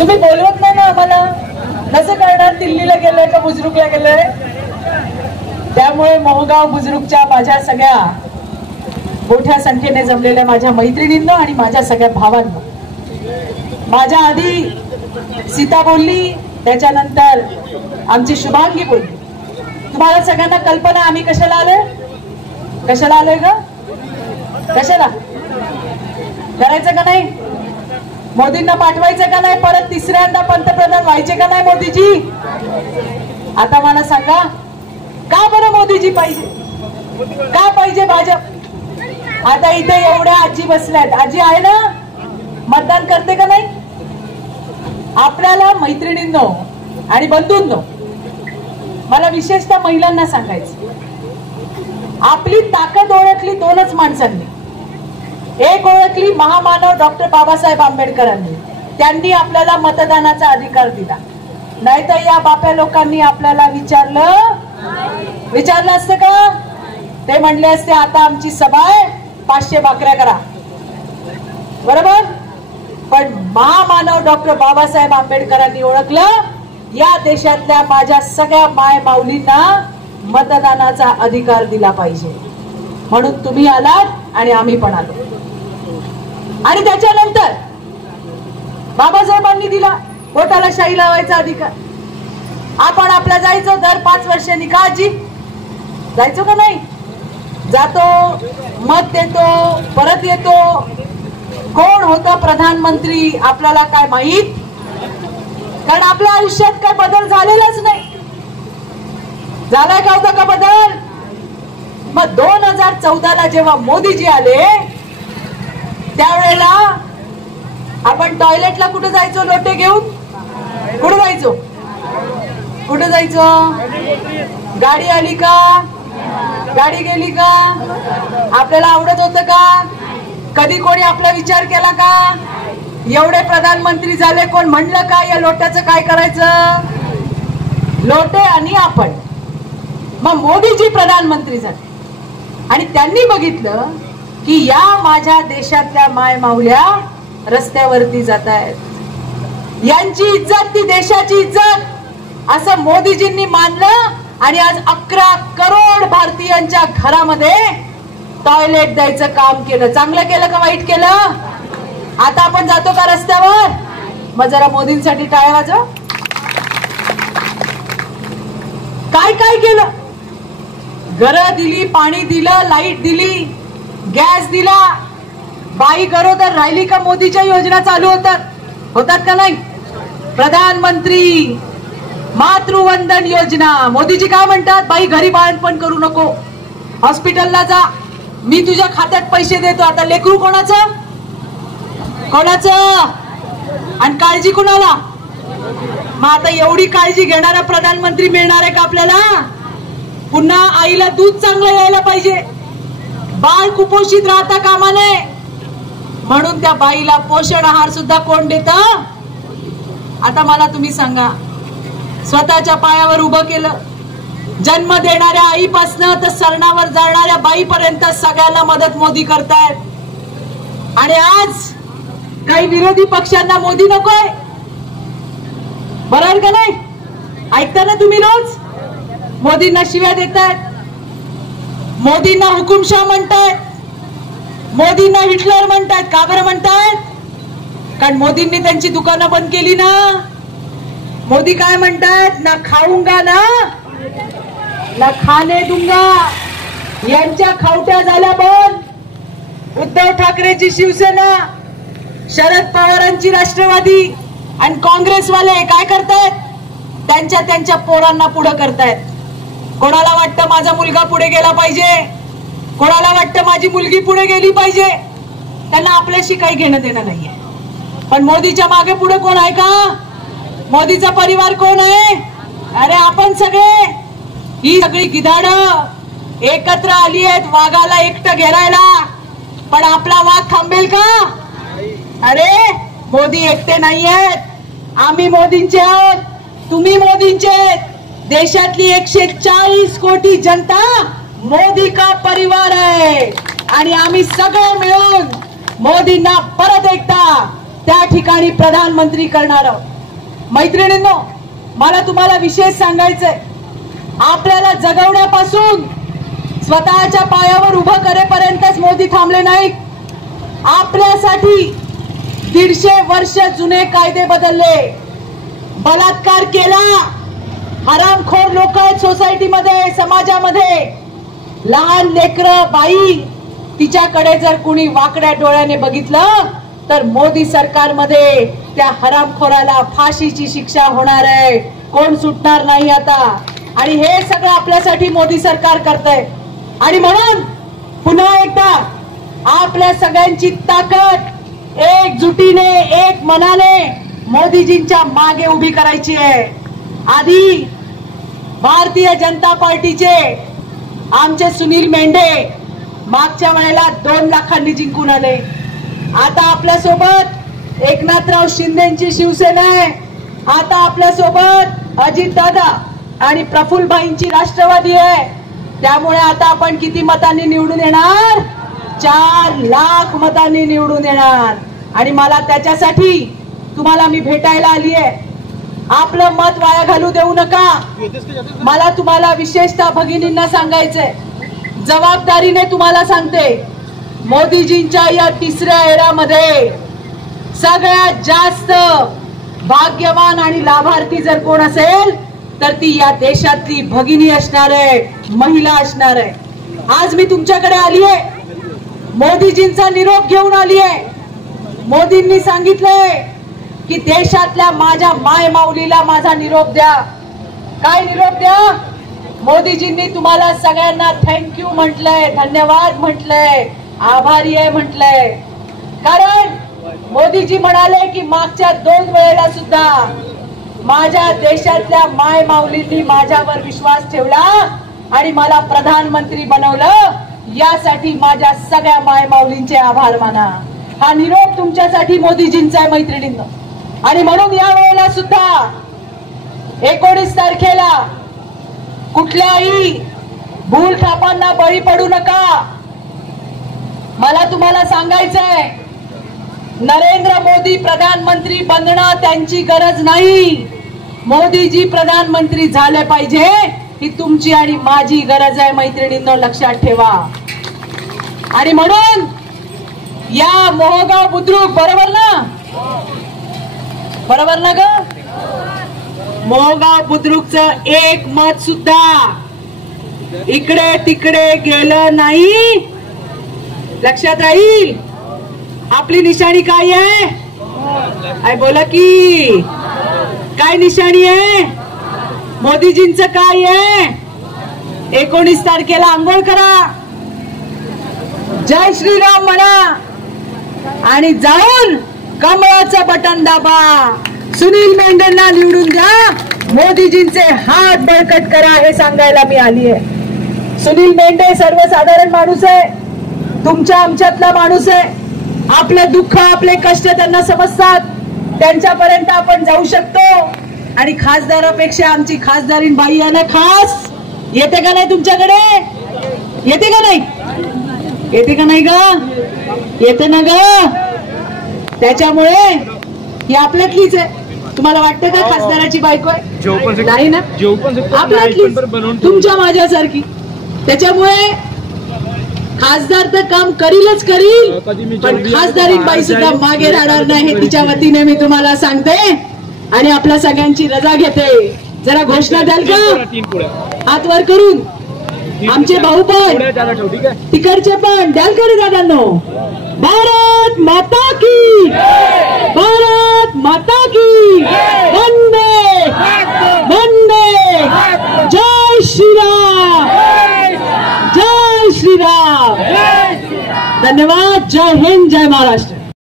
तुम्ही बोलवत नाही ना आम्हाला, कसं करणार? दिल्लीला गेलंय का बुजुर्गला गेलंय? त्यामुळे मोहगाव बुजुर्गच्या माझ्या सगळ्या मोठ्या संख्येने जमलेल्या माझ्या मैत्रिणींना आणि माझ्या सगळ्या भावांना, माझ्या आधी सीता बोलली, त्याच्यानंतर आमची शुभांगी बोलली. तुम्हाला सगळ्यांना कल्पना आम्ही कशाला आलोय? कशाला आलोय ग? कशाला करायचं का नाही? मोदींना पाठवायचं का नाही? परत तिसऱ्यांदा पंतप्रधान व्हायचे का नाही मोदीजी? आता मला सांगा, का बरं मोदीजी पाहिजे? का पाहिजे भाजप? आता इथे एवढ्या आजी बसल्यात, आजी आहे ना, मतदान करते का नाही? आपल्याला मैत्रिणींनो आणि बंधूंनो, मला विशेषतः महिलांना सांगायचं, आपली ताकद ओळखली दोनच माणसांनी. एक ओळखली महामानव डॉक्टर बाबासाहेब आंबेडकरांनी. त्यांनी आपल्याला मतदानाचा अधिकार दिला. नाहीतर या बाप्या लोकांनी आपल्याला विचारलं असतं का? ते म्हणले असते, आता आमची सभा आहे, 500 भाकऱ्या करा, बरोबर? पण महामानव डॉक्टर बाबासाहेब आंबेडकरांनी ओळखलं, या देशातल्या माझ्या सगळ्या माय माऊलींना मतदानाचा अधिकार दिला पाहिजे. म्हणून तुम्ही आलात आणि आम्ही पण आलो. आणि त्याच्यानंतर बाबासाहेबांनी दिला वोटाला शाई लावायचा अधिकार. आपण आपल्या जायचं दर 5 वर्षांनी. का आजी? जायचो का नाही? जातो, मत देतो, परत येतो. कोण होता प्रधानमंत्री आपल्याला काय माहित? कारण आपल्या आयुष्यात काय बदल झालेलाच नाही. झालाय का होता का बदल? मग 2014ला जेव्हा मोदीजी आले, त्यावेळेला आपण टॉयलेटला कुठे जायचो? लोटे घेऊन कुठे जायचो? कुठे जायचो? गाडी आली का? गाडी गेली का? आपल्याला आवडत होतं का? कधी कोणी आपला विचार केला का? एवढे प्रधानमंत्री झाले, कोण म्हणलं का या लोट्याचं काय करायचं? लोटे आणि आपण. मग मोदीजी प्रधानमंत्री झाले आणि त्यांनी बघितलं की या माझ्या देशातल्या माय माऊल्या रस्त्यावरती जात आहेत, यांची इज्जत ती देशाची इज्जत, असं मोदीजींनी मानलं. आणि आज 11 करोड भारतीयांच्या घरामध्ये टॉयलेट द्यायचं काम केलं. चांगलं केलं का वाईट केलं? आता आपण जातो का रस्त्यावर? मग जरा मोदींसाठी टाळ्या वाजवा. काय काय केलं? घरं दिली, पाणी दिलं, लाईट दिली, गॅस दिला. बाई गरोदर राहिली का मोदीच्या योजना चालू होतात का नाही? प्रधानमंत्री मातृवंदन योजना. मोदीजी काय म्हणतात? बाई घरी बाळंतपण करू नको, हॉस्पिटलला जा, मी तुझ्या खात्यात पैसे देतो. आता लेकरू कोणाचं? आणि काळजी कुणाला? मग आता एवढी काळजी घेणारा प्रधानमंत्री मिळणार आहे का आपल्याला? पुन्हा आईला दूध चांगलं यायला पाहिजे, बाळ कुपोषित राहता कामा नये. म्हणून त्या बाईला पोषण आहार सुद्धा कोण देतं? आता मला तुम्ही सांगा, स्वतःच्या पायावर उभं केलं, जन्म देणाऱ्या आईपासनं तर सरणावर जाणाऱ्या बाईपर्यंत सगळ्यांना मदत मोदी करतायत. आणि आज काही विरोधी पक्षांना मोदी नकोय, बरोबर का नाही? ऐकता ना तुम्ही रोज? मोदींना शिव्या देतायत, मोदींना हुकुमशाह म्हणतायत, मोदींना हिटलर म्हणतायत. का बरं म्हणतायत? कारण मोदींनी त्यांची दुकानं बंद केली ना. मोदी काय म्हणतायत? ना खाऊंगा ना खाने दूंगा. यांच्या खावट्या झाल्या बंद. उद्धव ठाकरेची शिवसेना, शरद पवारांची राष्ट्रवादी आणि काँग्रेसवाले काय करतायत? त्यांच्या पोरांना पुढे करतायत. कोणाला वाटतं माझा मुलगा पुढे गेला पाहिजे, कोणाला वाटतं माझी मुलगी पुढे गेली पाहिजे. त्यांना आपल्याशी काही घेणं देणं नाहीये. पण मोदीच्या मागे पुढे कोण आहे का? मोदीचा परिवार कोण आहे? अरे आपण सगळे. ही सगळी गिधाडं एकत्र आली आहेत वाघाला एकटं घेरायला. पण आपला वाघ थांबेल का? अरे मोदी एकटे नाहीयेत, आम्ही मोदींचे आहोत, तुम्ही मोदींचे. देशातली 140 कोटी जनता मोदी का परिवार आहे. आणि आम्ही सगळे मिळून मोदींना परत एकदा त्या ठिकाणी प्रधानमंत्री करणार आहोत. मैत्रिणींनो, मला तुम्हाला विशेष सांगायचंय, आपल्याला जगवण्यापासून स्वतःच्या पायावर उभं करेपर्यंतच मोदी थांबले नाहीत. आपल्यासाठी 150 वर्ष जुने कायदे बदलले. बलात्कार केला, हरामखोर लोक आहेत सोसायटीमध्ये, समाजामध्ये. लहान लेकरं, बाई, तिच्याकडे जर कुणी वाकड्या डोळ्याने बघितलं तर मोदी सरकारमध्ये त्या हरामखोराला फाशीची शिक्षा होणार आहे. कोण सुटणार नाही आता. आणि हे सगळं आपल्यासाठी मोदी सरकार करतंय. आणि म्हणून पुन्हा एकदा आपल्या सगळ्यांची ताकद एकजुटीने, एक मनाने मोदीजींच्या मागे उभी करायची आहे. आधी भारतीय जनता पार्टीचे आमचे सुनील मेंढे मागच्या वेळेला 2 लाखांनी जिंकून आले. आता आपल्या सोबत एकनाथराव शिंदेची शिवसेना आहे. आता आपल्या सोबत अजित दादा आणि प्रफुल्लभाईंची राष्ट्रवादी आहे. त्यामुळे आता आपण किती मतांनी निवडून येणार? 4 लाख मतांनी निवडून येणार. आणि मला त्याच्यासाठी तुम्हाला मी भेटायला आली आहे. आपलं मत वाया घालू देऊ नका. मला तुम्हाला विशेषतः भगिनींना सांगायचंय, जबाबदारीने तुम्हाला सांगते, मोदीजींच्या या 3ऱ्या एरामध्ये सगळ्यात जास्त भाग्यवान आणि लाभार्थी जर कोण असेल तर ती या देशातली भगिनी असणार आहे, महिला असणार आहे. आज मी तुमच्याकडे आली आहे, मोदीजींचा निरोप घेऊन आली आहे. मोदींनी सांगितलंय की देशातल्या माझ्या माय माऊलीला माझा निरोप द्या. काय निरोप द्या? मोदीजींनी तुम्हाला सगळ्यांना थँक्यू म्हटलंय, धन्यवाद म्हटलंय, आभारी आहे म्हटलंय. कारण मोदीजी म्हणाले की मागच्या 2 वेळेला सुद्धा माझ्या देशातल्या माय माऊलींनी माझ्यावर विश्वास ठेवला आणि मला प्रधानमंत्री बनवलं. यासाठी माझ्या सगळ्या माय माऊलींचे आभार माना. हा निरोप तुमच्यासाठी मोदीजींचा आहे मैत्रिणींनो. आणि म्हणून या वेळेला सुद्धा 19 तारखेला कुठल्याही भूलथापांना बळी पडू नका. मला तुम्हाला सांगायचंय, नरेंद्र मोदी प्रधानमंत्री बनणं त्यांची गरज नाही. मोदीजी प्रधानमंत्री झाले पाहिजे ही तुमची आणि माझी गरज आहे मैत्रिणींनो, लक्षात ठेवा. आणि म्हणून या मोहगाव बुद्रुक, बरोबर ना? बरोबर ना ग? मोहगाव बुद्रुकचं एक मत सुद्धा इकडे तिकडे गेलं नाही. लक्षात राहील. आपली निशाणी काय आहे? काय बोला की काय निशाणी आहे? मोदीजींचं काय आहे? 19 तारखेला आंघोळ करा, जय श्रीराम म्हणा आणि जाऊन कमळाचं बटन दाबा. सुनील मेंढेंना निवडून द्या, मोदीजींचे हात बळकट करा, हे सांगायला मी आली आहे. सुनील मेंढे सर्वसाधारण माणूस आहे, तुमच्या आमच्यातला माणूस आहे. आपले दुःख, आपले कष्ट त्यांना समजतात. त्यांच्यापर्यंत आपण जाऊ शकतो. आणि खासदारापेक्षा आमची खासदारीन बाई आहे ना, खास. येते का नाही तुमच्याकडे? येते का नाही? येते का नाही ग? येते ना ग. त्याच्यामुळे ही आपल्यातलीच आहे. तुम्हाला वाटतं का खासदाराची बायको आहे? नाही ना, आपल्यातलीच, तुमच्या माझ्यासारखी. त्याच्यामुळे खासदार तर काम करीलच करील, पण खासदारी बाई सुद्धा मागे राहणार नाही, हे तिच्या वतीने मी तुम्हाला सांगते. आणि आपल्या सगळ्यांची रजा घेते. जरा घोषणा द्याल का? हात वर करून. आमचे भाऊ पण, तिकडचे पण द्याल का रे दादांनो? भारत माता की, भारत माता की, वंदे वंदे, जय श्रीराम, जय श्रीराम. धन्यवाद. जय हिंद, जय महाराष्ट्र.